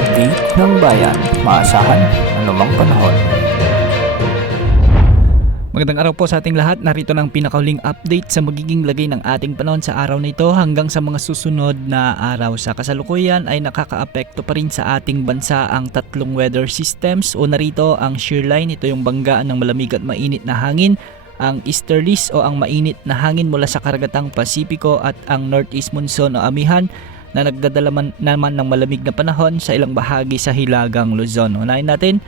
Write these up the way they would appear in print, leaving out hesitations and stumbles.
update ng bayan, maasahan anumang panahon. Magandang araw po sa ating lahat. Narito ng pinakauling update sa magiging lagay ng ating panahon sa araw na ito hanggang sa mga susunod na araw. Sa kasalukuyan ay nakakaapekto pa rin sa ating bansa ang tatlong weather systems. O narito ang shear line, ito yung banggaan ng malamig at mainit na hangin. Ang easterlies o ang mainit na hangin mula sa karagatang Pasipiko at ang northeast monsoon o amihan na nagdadala naman ng malamig na panahon sa ilang bahagi sa hilagang Luzon. Unahin natin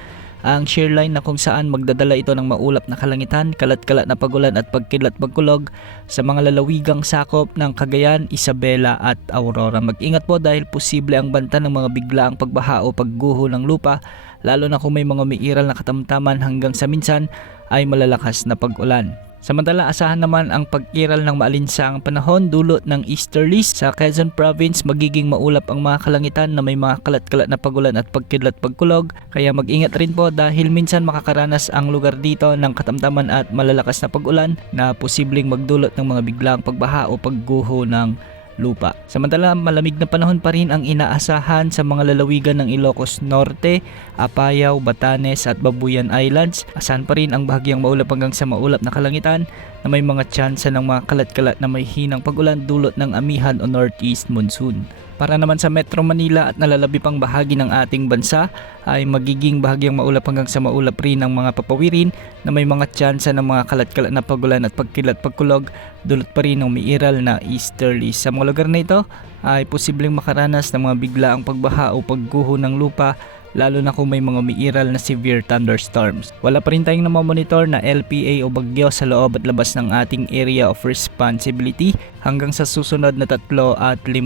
ang shear line na kung saan magdadala ito ng maulap na kalangitan, kalat-kalat na pagulan at pagkilat-pagkulog sa mga lalawigang sakop ng Cagayan, Isabela at Aurora. Mag-ingat po dahil posible ang banta ng mga biglaang pagbaha o pagguho ng lupa, lalo na kung may mga umiiral na katamtaman hanggang sa minsan ay malalakas na pag-ulan. Samantala, asahan naman ang pag-iral ng maalinsang panahon dulot ng easterlies. Sa Quezon Province, magiging maulap ang mga kalangitan na may mga kalat-kalat na pagulan at pagkidlat-pagkulog. Kaya mag-ingat rin po dahil minsan makakaranas ang lugar dito ng katamtaman at malalakas na pag-ulan na posibleng magdulot ng mga biglaang pagbaha o pagguho ng lupa. Samantala, malamig na panahon pa rin ang inaasahan sa mga lalawigan ng Ilocos Norte, Apayao, Batanes at Babuyan Islands. Asahan pa rin ang bahagyang maulap hanggang sa maulap na kalangitan na may mga tsansa ng mga kalat-kalat na may hinang pagulan dulot ng amihan o northeast monsoon. Para naman sa Metro Manila at nalalabi pang bahagi ng ating bansa ay magiging bahagyang maulap hanggang sa maulap rin ng mga papawirin na may mga tsansa ng mga kalat-kalat na pagulan at pagkilat-pagkulog dulot pa rin ng umiiral na easterlies. Sa mga lugar na ito ay posibleng makaranas ng mga biglaang pagbaha o pagguho ng lupa lalo na kung may mga umiiral na severe thunderstorms. Wala pa rin tayong namamonitor na LPA o bagyo sa loob at labas ng ating area of responsibility hanggang sa susunod na 3 at 5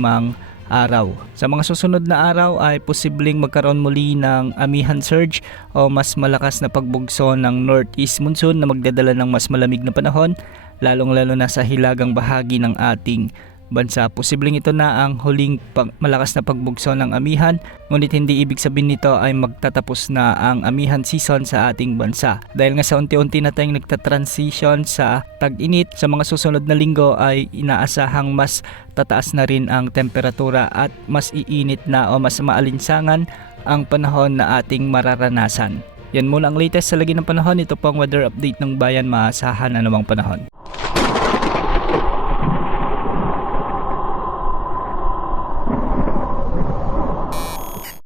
araw. Sa mga susunod na araw ay posibleng magkaroon muli ng amihan surge o mas malakas na pagbugso ng northeast monsoon na magdadala ng mas malamig na panahon lalong-lalo na sa hilagang bahagi ng ating bansa. Posibleng ito na ang huling malakas na pagbugso ng amihan, ngunit hindi ibig sabihin nito ay magtatapos na ang amihan season sa ating bansa. Dahil nga sa unti-unti na tayong nagtatransition sa tag-init, sa mga susunod na linggo ay inaasahang mas tataas na rin ang temperatura at mas iinit na o mas maalinsangan ang panahon na ating mararanasan. Yan muna ang latest sa lagi ng panahon. Ito po ang weather update ng bayan, maasahan anumang panahon.